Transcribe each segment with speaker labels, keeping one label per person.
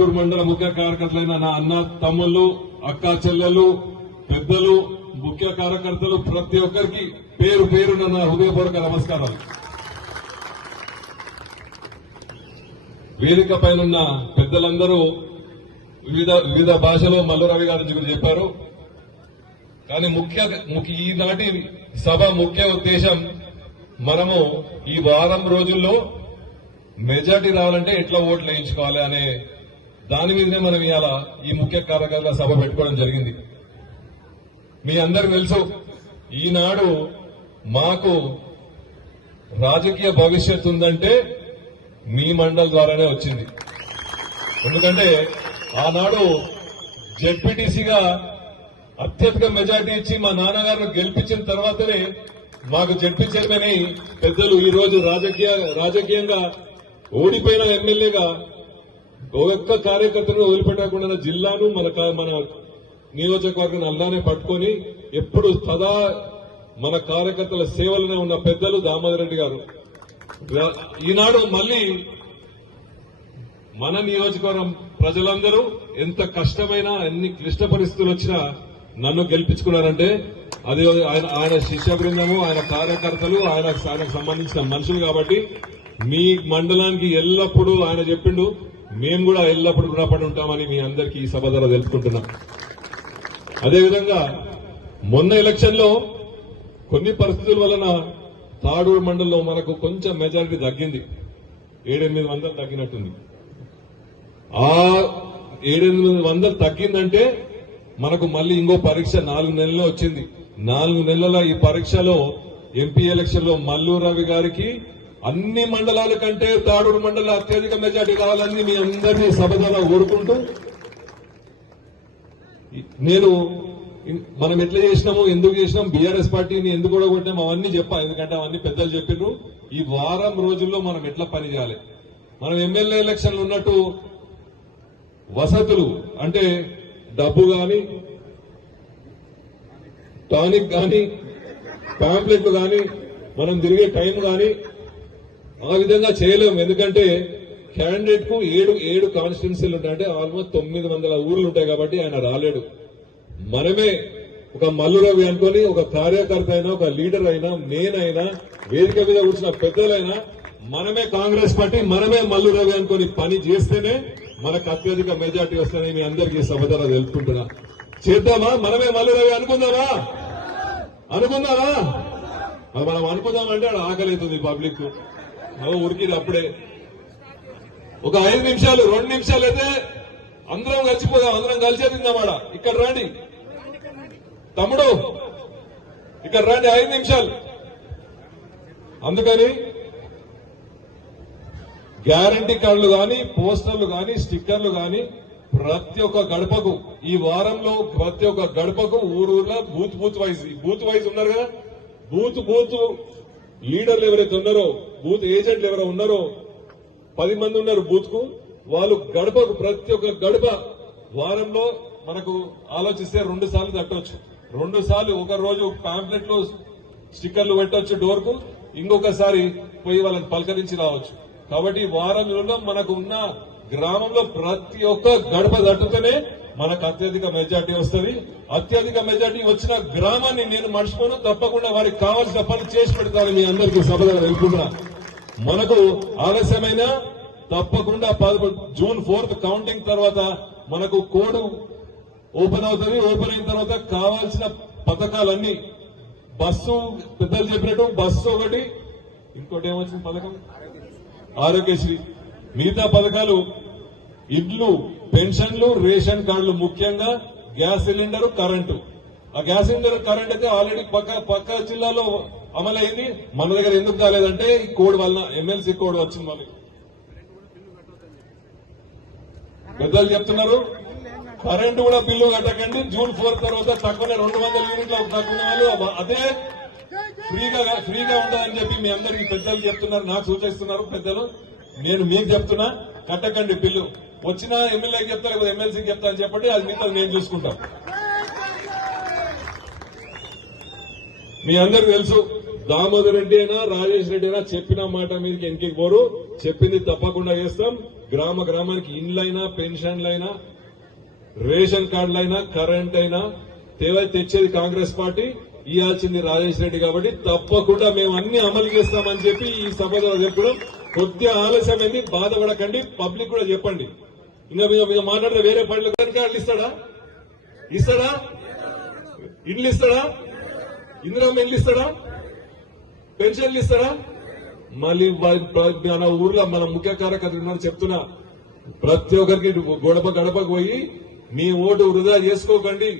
Speaker 1: తాడూరు మండల ముఖ్య కార్యకర్తలైన నా అన్న తమ్ముళ్ళు అక్క చెల్లెలు పెద్దలు ముఖ్య కార్యకర్తలు ప్రతి ఒక్కరికి పేరు పేరున నా హృదయపూర్వక నమస్కారాలు. వేదిక పైన పెద్దలందరూ వివిధ వివిధ భాషలో మల్లురవి గారి గురించి చెప్పారు. కానీ ముఖ్య ముఖ్య ఈనాటి సభ ముఖ్య ఉద్దేశం మనము ఈ వారం రోజుల్లో మెజార్టీ రావాలంటే ఎట్లా ఓట్లు వేయించుకోవాలి అనే దాని మీదనే మనం ఇవాళ ఈ ముఖ్య కార్యకర్తల సభ పెట్టుకోవడం జరిగింది. మీ అందరికి తెలుసు ఈనాడు మాకు రాజకీయ భవిష్యత్తు ఉందంటే మీ మండల్ ద్వారానే వచ్చింది. ఎందుకంటే ఆనాడు జెడ్పీటీసీగా అత్యధిక మెజార్టీ ఇచ్చి మా నాన్నగారు గెలిపించిన తర్వాతనే మాకు జడ్పీ చైర్మన్ పెద్దలు ఈ రోజు రాజకీయ రాజకీయంగా ఓడిపోయిన ఎమ్మెల్యేగా ఒక్క కార్యకర్తను వదిలిపెట్టకుండా జిల్లాను మన మన నియోజకవర్గం అల్లానే పట్టుకొని ఎప్పుడు సదా మన కార్యకర్తల సేవలనే ఉన్న పెద్దలు దామోదర్ రెడ్డి గారు. ఈనాడు మళ్ళీ మన నియోజకవర్గం ప్రజలందరూ ఎంత కష్టమైన ఎన్ని క్లిష్ట పరిస్థితులు వచ్చినా నన్ను గెలిపించుకున్నారంటే అది ఆయన ఆయన శిష్య బృందము ఆయన కార్యకర్తలు ఆయన ఆయనకు సంబంధించిన మనుషులు కాబట్టి మీ మండలానికి ఎల్లప్పుడూ ఆయన చెప్పిండు మేము కూడా ఎల్లప్పుడూ రుణపడి ఉంటామని మీ అందరికీ ఈ సభ ద్వారా తెలుపుకుంటున్నాం. అదేవిధంగా మొన్న ఎలక్షన్లో కొన్ని పరిస్థితుల వలన తాడూరు మండలంలో మనకు కొంచెం మెజారిటీ తగ్గింది. ఏడెనిమిది వందలు తగ్గినట్టుంది. ఆ ఏడెనిమిది వందలు తగ్గిందంటే మనకు మళ్ళీ ఇంకో పరీక్ష నాలుగు నెలల్లో వచ్చింది. నాలుగు నెలల ఈ పరీక్షలో ఎంపీ ఎలక్షన్లో మల్లు రవి గారికి అన్ని మండలాల కంటే తాడూరు మండలం అత్యధిక మెజార్టీ కావాలని మీ అందరినీ సభ ద్వారా కోరుకుంటూ నేను మనం ఎట్లా చేసినాము ఎందుకు చేసినాం బీఆర్ఎస్ పార్టీని ఎందుకు కూడా కొట్టాం అవన్నీ చెప్పా. ఎందుకంటే అవన్నీ పెద్దలు చెప్పిండ్రు ఈ వారం రోజుల్లో మనం ఎట్లా పని చేయాలి? మనం ఎమ్మెల్యే ఎలక్షన్లు ఉన్నట్టు వసతులు అంటే డబ్బు గాని టానిక్ గాని ప్యాంప్లెట్లు గాని మనం తిరిగే టైం కానీ ఆ విధంగా చేయలేము. ఎందుకంటే క్యాండిడేట్కు ఏడు ఏడు కాన్స్టిట్యున్సీలు ఉంటాయి అంటే ఆల్మోస్ట్ తొమ్మిది వందల ఊర్లు ఉంటాయి కాబట్టి ఆయన రాలేడు. మనమే ఒక మల్లురవి అనుకొని ఒక కార్యకర్త అయినా ఒక లీడర్ అయినా నేనైనా వేదిక మీద కూర్చున్న పెద్దలైనా మనమే కాంగ్రెస్ పార్టీ మనమే మల్లురవి అనుకొని పని చేస్తేనే మనకు అత్యధిక మెజార్టీ వస్తుందని మీ అందరికీ సభ తెలుపుకుంటున్నా. చేద్దామా? మనమే మల్లురవి అనుకుందామా? అనుకుందామా? మరి మనం అనుకుందామంటే ఆడ ఆకలి అవుతుంది పబ్లిక్. ఉరికిది అప్పుడే. ఒక ఐదు నిమిషాలు రెండు నిమిషాలు అయితే అందరం కలిసిపోదాం అందరం కలిసే తిందామాడ ఇక్కడ రండి. తమ్ముడు ఇక్కడ రండి ఐదు నిమిషాలు. అందుకని గ్యారంటీ కార్డులు కానీ పోస్టర్లు కానీ స్టిక్కర్లు కానీ ప్రతి ఒక్క గడపకు ఈ వారంలో ప్రతి ఒక్క గడపకు ఊరు booth booth wise booth wise ఉన్నారు కదా బూత్ బూత్ లీడర్లు ఎవరైతే ఉన్నారో బూత్ ఏజెంట్లు ఎవరో ఉన్నారో పది మంది ఉన్నారు బూత్కు వాళ్ళు గడపకు ప్రతి ఒక్క గడప వారంలో మనకు ఆలోచిస్తే రెండు సార్లు తట్టవచ్చు రెండు సార్లు ఒక రోజు పాంప్లెట్లో స్టిక్కర్లు పెట్టవచ్చు డోర్కు ఇంకొకసారి పోయి వాళ్ళని పలకరించి రావచ్చు. కాబట్టి వారం వారంలో మనకు ఉన్న గ్రామంలో ప్రతి ఒక్క గడప తట్టుతూనే మనకు అత్యధిక మెజార్టీ వస్తుంది. అత్యధిక మెజార్టీ వచ్చిన గ్రామాన్ని నేను మర్చిపోను. తప్పకుండా వారికి కావాల్సిన పని చేసి పెడతాను మీ అందరికీ సభలో వెళ్తున్నా మనకు ఆలస్యమైన తప్పకుండా జూన్ ఫోర్త్ కౌంటింగ్ తర్వాత మనకు కోడ్ ఓపెన్ అవుతుంది. ఓపెన్ అయిన తర్వాత కావాల్సిన పథకాలన్నీ బస్సు పెద్దలు చెప్పినట్టు బస్సు ఒకటి ఇంకోటి ఏమొచ్చింది పథకం? ఆరోగ్యశ్రీ. మిగతా పథకాలు ఇడ్లు పెన్షన్లు రేషన్ కార్డులు ముఖ్యంగా గ్యాస్ సిలిండర్ కరెంటు. ఆ గ్యాస్ సిలిండర్ కరెంట్ అయితే ఆల్రెడీ పక్క పక్క జిల్లాలో అమలైంది మన దగ్గర ఎందుకు కాలేదంటే ఈ కోడ్ వలన ఎమ్మెల్సీ కోడ్ వచ్చింది మనకి పెద్దలు చెప్తున్నారు కరెంటు కూడా బిల్లు కట్టకండి. జూన్ ఫోర్ తర్వాత తక్కువనే రెండు వందల యూనిట్ల తక్కువ వాళ్ళు అదే ఫ్రీగా ఫ్రీగా ఉంటుందని చెప్పి మీ అందరికి పెద్దలు చెప్తున్నారు నాకు సూచిస్తున్నారు పెద్దలు. నేను మీకు చెప్తున్నా కట్టకండి బిల్లు. వచ్చిన ఎమ్మెల్యేకి చెప్తా లేకపోతే ఎమ్మెల్సీకి చెప్తా అని చెప్పండి అది మిగతా నేను చూసుకుంటాం. మీ అందరికి తెలుసు దామోదర్ రెడ్డి అయినా రాజేష్ రెడ్డి అయినా చెప్పిన మాట మీదకి వెనక్కి పోరు. చెప్పింది తప్పకుండా చేస్తాం. గ్రామ గ్రామానికి ఇండ్లైనా పెన్షన్లైనా రేషన్ కార్డులైనా కరెంట్ అయినా తేవ తెచ్చేది కాంగ్రెస్ పార్టీ ఇవ్వాల్సింది రాజేష్ రెడ్డి కాబట్టి తప్పకుండా మేము అన్ని అమలు చేస్తామని చెప్పి ఈ సభలో చెప్పడం కొద్దిగా ఆలస్యమైంది బాధపడకండి పబ్లిక్ కూడా చెప్పండి. ఇంకా మీరు మీద మాట్లాడితే వేరే పనులు కనుక కార్డులు ఇస్తాడా? ఇస్తాడా? ఇల్లు ఇస్తాడా? ఇందిరమ్మ ఇల్లు ఇస్తాడా? పెన్షన్లు ఇస్తారా? మళ్ళీ మన ఊర్లో మన ముఖ్య కార్యకర్తలు ఉన్నారు చెప్తున్నా. ప్రతి ఒక్కరికి గడప గడపకు పోయి మీ ఓటు వృధా చేసుకోకండి.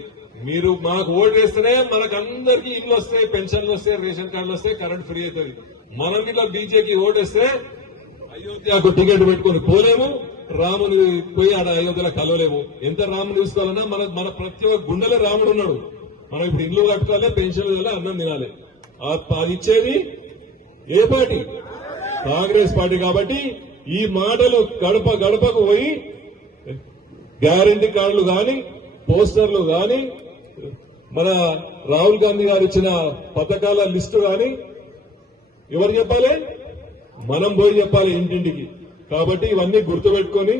Speaker 1: మీరు మాకు ఓటు వేస్తేనే మనకు అందరికి ఇల్లు వస్తాయి పెన్షన్లు వస్తాయి రేషన్ కార్డులు వస్తాయి కరెంట్ ఫ్రీ అవుతుంది. మనం ఇట్లా బీజేపీ ఓటు వేస్తే అయోధ్యకు టికెట్ పెట్టుకొని పోలేము రాముని పోయి ఆడ అయోధ్యలో కలవలేము. ఎంత రాముని చూసుకోవాలన్నా మన మన ప్రతి ఒక్క గుండెలో రాముడు ఉన్నాడు. మనం ఇప్పుడు ఇల్లు కట్టుకోవాలి పెన్షన్లు అన్నం తినాలి. అది ఇచ్చేది ఏ పార్టీ? కాంగ్రెస్ పార్టీ కాబట్టి ఈ మాటలు గడప గడపకు పోయి గ్యారంటీ కార్డులు గాని పోస్టర్లు గాని మన రాహుల్ గాంధీ గారు ఇచ్చిన పథకాల లిస్టు గాని ఎవరు చెప్పాలి? మనం పోయి చెప్పాలి ఇంటింటికి. కాబట్టి ఇవన్నీ గుర్తుపెట్టుకొని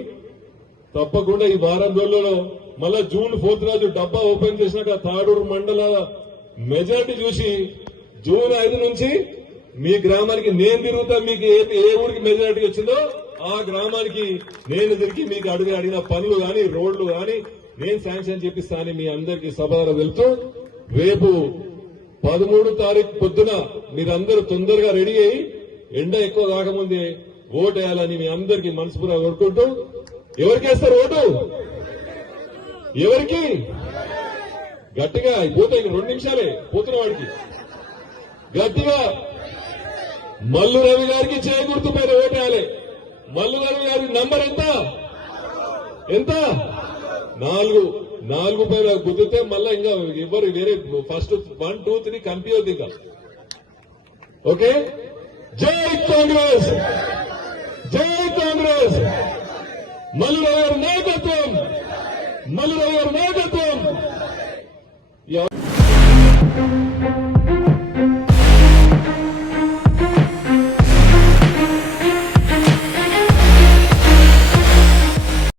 Speaker 1: తప్పకుండా ఈ వారం రోజులలో మళ్ళా జూన్ ఫోర్త్ రోజు డబ్బా ఓపెన్ చేసినాక తాడూరు మండల మెజార్టీ చూసి జూన్ ఐదు నుంచి మీ గ్రామానికి నేను తిరుగుతా మీకు ఏ ఏ ఊరికి మెజారిటీ వచ్చిందో ఆ గ్రామానికి నేను తిరిగి మీకు అడిగి అడిగిన పనులు కానీ రోడ్లు కానీ నేను శాంక్షన్ చేపిస్తానని మీ అందరికీ సభలో వెళ్తూ రేపు పదమూడు తారీఖు పొద్దున మీరందరూ తొందరగా రెడీ అయ్యి ఎండ ఎక్కువ కాకముందే ఓటు వేయాలని మీ అందరికీ మనస్ఫూర్తిగా కోరుకుంటూ ఎవరికి వేస్తారు ఓటు? ఎవరికి? గట్టిగా పోతే రెండు నిమిషాలే పోతున్న వాడికి. గట్టిగా. మల్లు రవి గారికి చేకూర్తు పైన ఓటేయాలి. మల్లు రవి గారి నంబర్ ఎంత? ఎంత? నాలుగు. నాలుగు పైన గుద్దితే మళ్ళా ఇంకా ఇవ్వరు వేరే ఫస్ట్ వన్ టూ త్రీ కనిపించదు ఇంకా. ఓకే? జై కాంగ్రెస్! జై కాంగ్రెస్! మల్లు రవి గారి నాయకత్వం! మల్లు రవి గారి నాయకత్వం!